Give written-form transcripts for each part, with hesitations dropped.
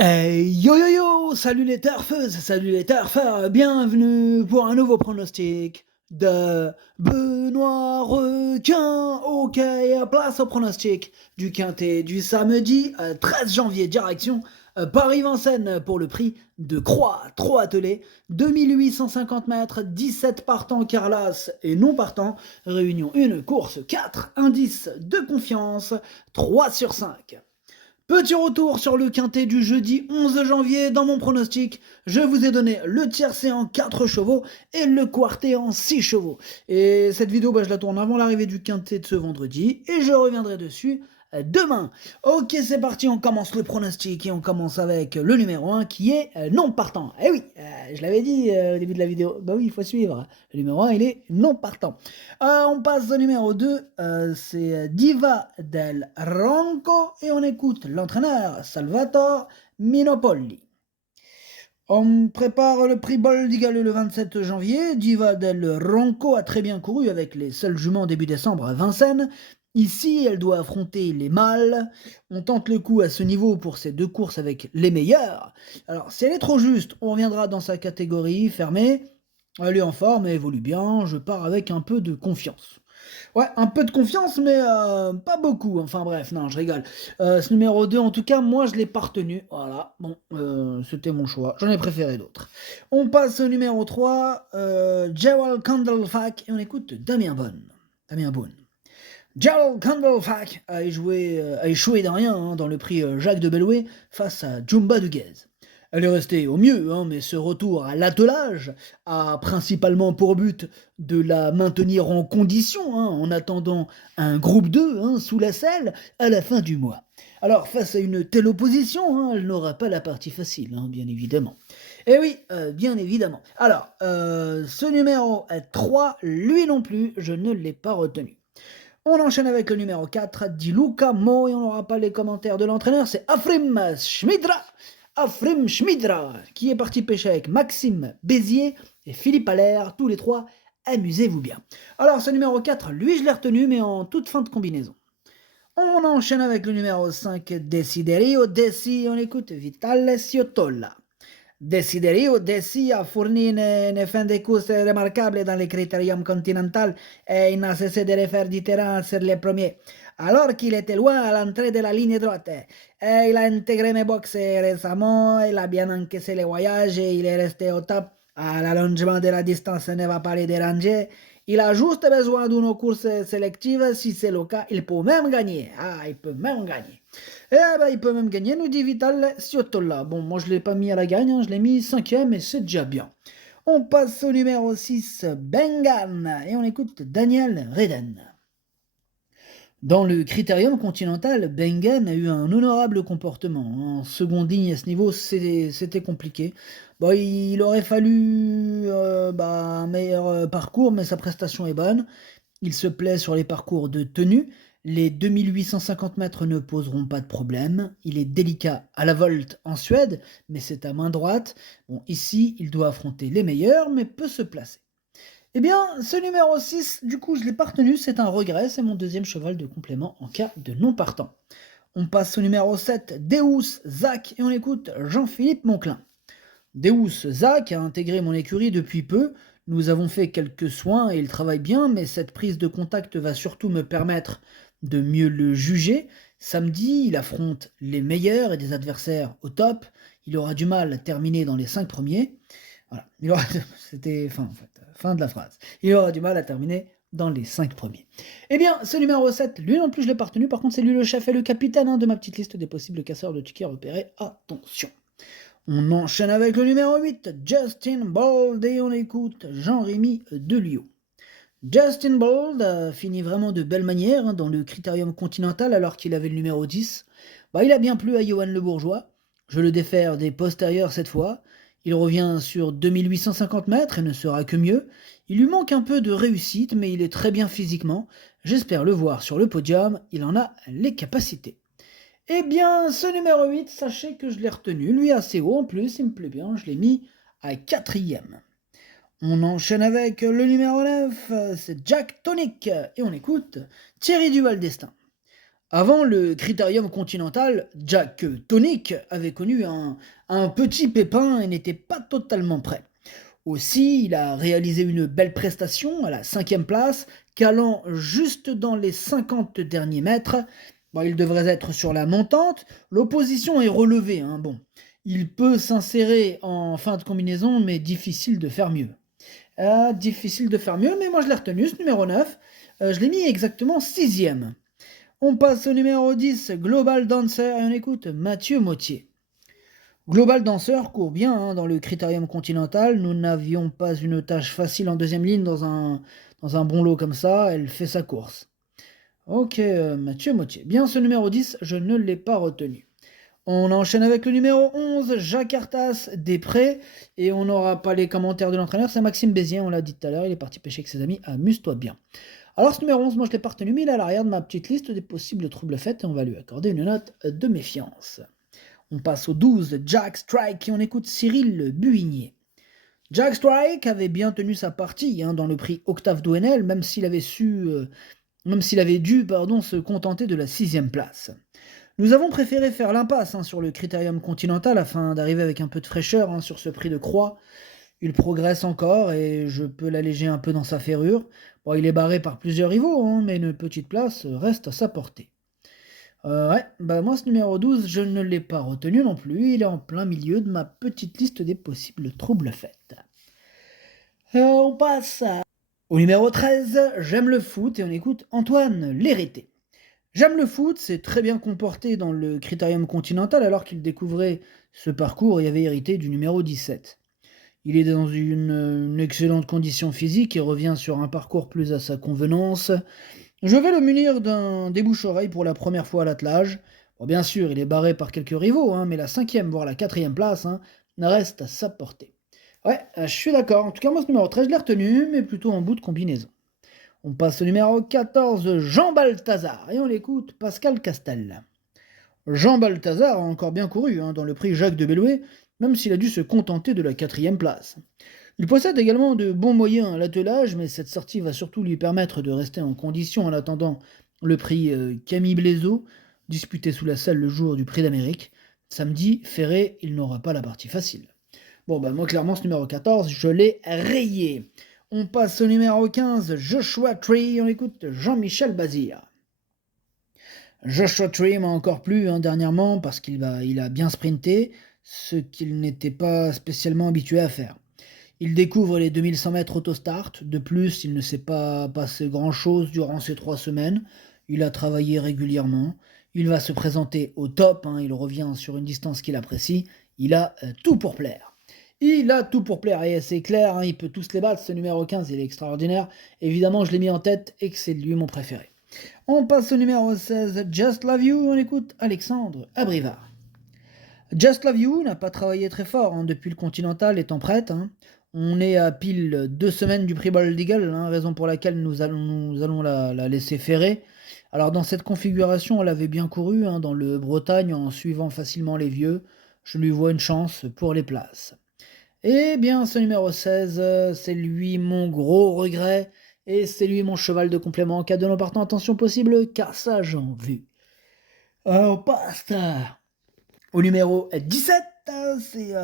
Yo yo yo, salut les turfeuses, salut les turfeurs, bienvenue pour un nouveau pronostic de Benoît Requin. Ok, place au pronostic du quintet du samedi 13 janvier, direction Paris-Vincennes pour le prix de Croix, trop attelé, 2850 mètres, 17 partants Carlas et non partants, réunion une course 4, indice de confiance, 3 sur 5. Petit retour sur le quintet du jeudi 11 janvier. Dans mon pronostic, je vous ai donné le tiercé en 4 chevaux et le quartet en 6 chevaux. Et cette vidéo, je la tourne avant l'arrivée du quintet de ce vendredi et je reviendrai dessus demain. Ok, c'est parti, on commence le pronostic et on commence avec le numéro 1 qui est non partant. Eh oui, je l'avais dit au début de la vidéo. Bah oui, il faut suivre. Le numéro 1, il est non partant. On passe au numéro 2, c'est Diva del Ronco et on écoute l'entraîneur Salvatore Minopolli. On prépare le prix Boldigallo le 27 janvier. Diva del Ronco a très bien couru avec les seuls juments début décembre à Vincennes. Ici, elle doit affronter les mâles. On tente le coup à ce niveau pour ces deux courses avec les meilleurs. Alors, si elle est trop juste, on reviendra dans sa catégorie fermée. Elle est en forme, elle évolue bien. Je pars avec un peu de confiance. Ouais, un peu de confiance, mais pas beaucoup. Enfin bref, non, je rigole. Ce numéro 2, en tout cas, moi, je l'ai pas retenu. Voilà, bon, c'était mon choix. J'en ai préféré d'autres. On passe au numéro 3, Gerald Candlefac, et on écoute Damien Bonne. Damien Bonne. Gerald Candlefac a échoué d'un rien dans le prix Jacques de Bellouet face à Jumba Duguez. Elle est restée au mieux, mais ce retour à l'attelage a principalement pour but de la maintenir en condition, en attendant un groupe 2 sous la selle à la fin du mois. Alors, face à une telle opposition, elle n'aura pas la partie facile, bien évidemment. Eh oui, bien évidemment. Alors, ce numéro 3, lui non plus, je ne l'ai pas retenu. On enchaîne avec le numéro 4, Di Luca Mo, et on n'aura pas les commentaires de l'entraîneur, c'est Afrim Schmidra. Afrim Schmidra, qui est parti pêcher avec Maxime Bézier et Philippe Allaire, tous les trois, amusez-vous bien. Alors ce numéro 4, lui je l'ai retenu, mais en toute fin de combinaison. On enchaîne avec le numéro 5, Desiderio Desi, on écoute Vitale Ciotola. Desiderio Desi a fourni une fin de course remarquable dans les critériums continental et il n'a cessé de refaire du terrain sur les premiers. Alors qu'il était loin à l'entrée de la ligne droite, et il a intégré mes box récemment, il a bien encaissé les voyages et il est resté au top. À l'allongement de la distance ne va pas les déranger. Il a juste besoin d'une course sélective. Si c'est le cas, il peut même gagner. Ah, il peut même gagner. Il peut même gagner, nous dit Vital Ciotola. Bon, moi je ne l'ai pas mis à la gagne, je l'ai mis 5e et c'est déjà bien. On passe au numéro 6, Bengan, et on écoute Daniel Reden. Dans le critérium continental, Bengan a eu un honorable comportement. En seconde ligne à ce niveau, c'était compliqué. Bon, il aurait fallu un meilleur parcours, mais sa prestation est bonne. Il se plaît sur les parcours de tenue. Les 2850 mètres ne poseront pas de problème. Il est délicat à la volte en Suède, mais c'est à main droite. Bon, ici, il doit affronter les meilleurs, mais peut se placer. Eh bien, ce numéro 6, du coup, je ne l'ai pas retenu, c'est un regret, c'est mon deuxième cheval de complément en cas de non partant. On passe au numéro 7, Deus Zach, et on écoute Jean-Philippe Monclin. Deus Zach a intégré mon écurie depuis peu, nous avons fait quelques soins et il travaille bien, mais cette prise de contact va surtout me permettre de mieux le juger. Samedi, il affronte les meilleurs et des adversaires au top, il aura du mal à terminer dans les 5 premiers. Voilà, c'était fin de la phrase. Il aura du mal à terminer dans les 5 premiers. Eh bien, ce numéro 7, lui non plus je l'ai pas retenu, par contre c'est lui le chef et le capitaine de ma petite liste des possibles casseurs de tickets repérés. Attention. On enchaîne avec le numéro 8, Justin Bold, et on écoute Jean-Rémy Delio. Justin Bold a fini vraiment de belle manière dans le critérium continental alors qu'il avait le numéro 10. Il a bien plu à Johan Le Bourgeois. Je le défère des postérieurs cette fois. Il revient sur 2850 mètres et ne sera que mieux. Il lui manque un peu de réussite, mais il est très bien physiquement. J'espère le voir sur le podium, il en a les capacités. Eh bien, ce numéro 8, sachez que je l'ai retenu. Lui assez haut en plus, il me plaît bien, je l'ai mis à 4e. On enchaîne avec le numéro 9, c'est Jack Tonic, et on écoute Thierry Duval d'Estaing. Avant le Critérium Continental, Jack Tonic avait connu un petit pépin et n'était pas totalement prêt. Aussi, il a réalisé une belle prestation à la 5e place, calant juste dans les 50 derniers mètres. Bon, il devrait être sur la montante. L'opposition est relevée, hein. Bon, il peut s'insérer en fin de combinaison, mais difficile de faire mieux. Difficile de faire mieux, mais moi je l'ai retenu, ce numéro 9. Je l'ai mis exactement 6e. On passe au numéro 10, Global Dancer, et on écoute Mathieu Mottier. Global Dancer court bien hein, dans le Critérium Continental. Nous n'avions pas une tâche facile en deuxième ligne dans un bon lot comme ça. Elle fait sa course. Ok, Mathieu Mottier. Bien ce numéro 10, je ne l'ai pas retenu. On enchaîne avec le numéro 11, Jacques Artas Després. Et on n'aura pas les commentaires de l'entraîneur. C'est Maxime Bézier, on l'a dit tout à l'heure. Il est parti pêcher avec ses amis. Amuse-toi bien. Alors ce numéro 11, moi je l'ai pas retenu, mais il est à l'arrière de ma petite liste des possibles troubles faits. Et on va lui accorder une note de méfiance. On passe au 12, Jack Strike, et on écoute Cyril Buigné. Jack Strike avait bien tenu sa partie hein, dans le prix Octave Douenel, même s'il avait dû se contenter de la 6e place. Nous avons préféré faire l'impasse hein, sur le Critérium Continental afin d'arriver avec un peu de fraîcheur hein, sur ce prix de croix. Il progresse encore et je peux l'alléger un peu dans sa ferrure. Bon, il est barré par plusieurs rivaux, hein, mais une petite place reste à sa portée. Moi ce numéro 12, je ne l'ai pas retenu non plus, il est en plein milieu de ma petite liste des possibles troubles faits. On passe au numéro 13, J'aime le foot, et on écoute Antoine Lérité. J'aime le foot, c'est très bien comporté dans le Critérium Continental alors qu'il découvrait ce parcours et avait hérité du numéro 17. Il est dans une excellente condition physique et revient sur un parcours plus à sa convenance. Je vais le munir d'un débouche-oreille pour la première fois à l'attelage. Bon, bien sûr, il est barré par quelques rivaux, hein, mais la 5e, voire la 4e place, hein, reste à sa portée. Ouais, je suis d'accord. En tout cas, moi, ce numéro 13, je l'ai retenu, mais plutôt en bout de combinaison. On passe au numéro 14, Jean Balthazar, et on l'écoute, Pascal Castel. Jean Balthazar a encore bien couru hein, dans le prix Jacques de Bellouet, même s'il a dû se contenter de la 4e place. Il possède également de bons moyens à l'attelage, mais cette sortie va surtout lui permettre de rester en condition en attendant le prix Camille Blaiseau, disputé sous la salle le jour du prix d'Amérique. Samedi, ferré, il n'aura pas la partie facile. Bon, moi, clairement, ce numéro 14, je l'ai rayé. On passe au numéro 15, Joshua Tree, on écoute Jean-Michel Bazir. Joshua Tree m'a encore plu dernièrement parce qu'il a bien sprinté, ce qu'il n'était pas spécialement habitué à faire. Il découvre les 2100 mètres autostart. De plus, il ne s'est pas passé grand-chose durant ces 3 semaines. Il a travaillé régulièrement. Il va se présenter au top. Il revient sur une distance qu'il apprécie. Il a tout pour plaire. Il a tout pour plaire. Et c'est clair, il peut tous les battre. Ce numéro 15, il est extraordinaire. Évidemment, je l'ai mis en tête et que c'est lui mon préféré. On passe au numéro 16, Just Love You. On écoute Alexandre Abrivard. Just Love You n'a pas travaillé très fort depuis le Continental étant prête. On est à pile 2 semaines du prix Bald Eagle, raison pour laquelle nous allons la laisser ferrer. Alors dans cette configuration, elle avait bien couru dans le Bretagne en suivant facilement les vieux. Je lui vois une chance pour les places. Eh bien, ce numéro 16, c'est lui mon gros regret. Et c'est lui mon cheval de complément en cas de non-partant. Attention possible, car ça j'en vu. On passe au numéro 17, c'est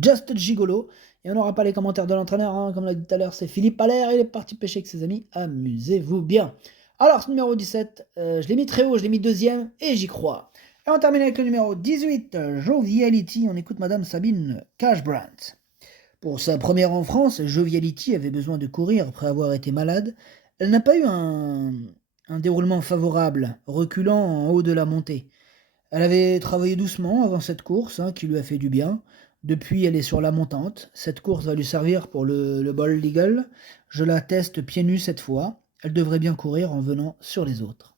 Just Gigolo. Et on n'aura pas les commentaires de l'entraîneur, comme l'a dit tout à l'heure, c'est Philippe Allaire, il est parti pêcher avec ses amis, amusez-vous bien. Alors ce numéro 17, je l'ai mis très haut, je l'ai mis 2e, et j'y crois. Et on termine avec le numéro 18, Joviality, on écoute Madame Sabine Cashbrandt. Pour sa première en France, Joviality avait besoin de courir après avoir été malade. Elle n'a pas eu un déroulement favorable, reculant en haut de la montée. Elle avait travaillé doucement avant cette course, qui lui a fait du bien. Depuis, elle est sur la montante. Cette course va lui servir pour le Bald Eagle. Je la teste pieds nus cette fois. Elle devrait bien courir en venant sur les autres.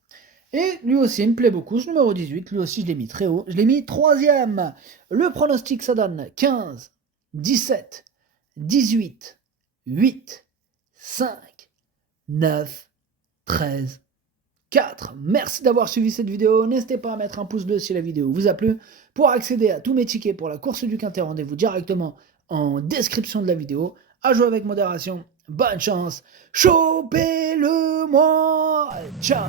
Et lui aussi, il me plaît beaucoup, ce numéro 18. Lui aussi, je l'ai mis très haut. Je l'ai mis 3e. Le pronostic, ça donne 15, 17, 18, 8, 5, 9, 13, 4. Merci d'avoir suivi cette vidéo. N'hésitez pas à mettre un pouce bleu si la vidéo vous a plu. Pour accéder à tous mes tickets pour la course du Quintet, rendez-vous directement en description de la vidéo. À jouer avec modération. Bonne chance. Chopez-le-moi. Ciao.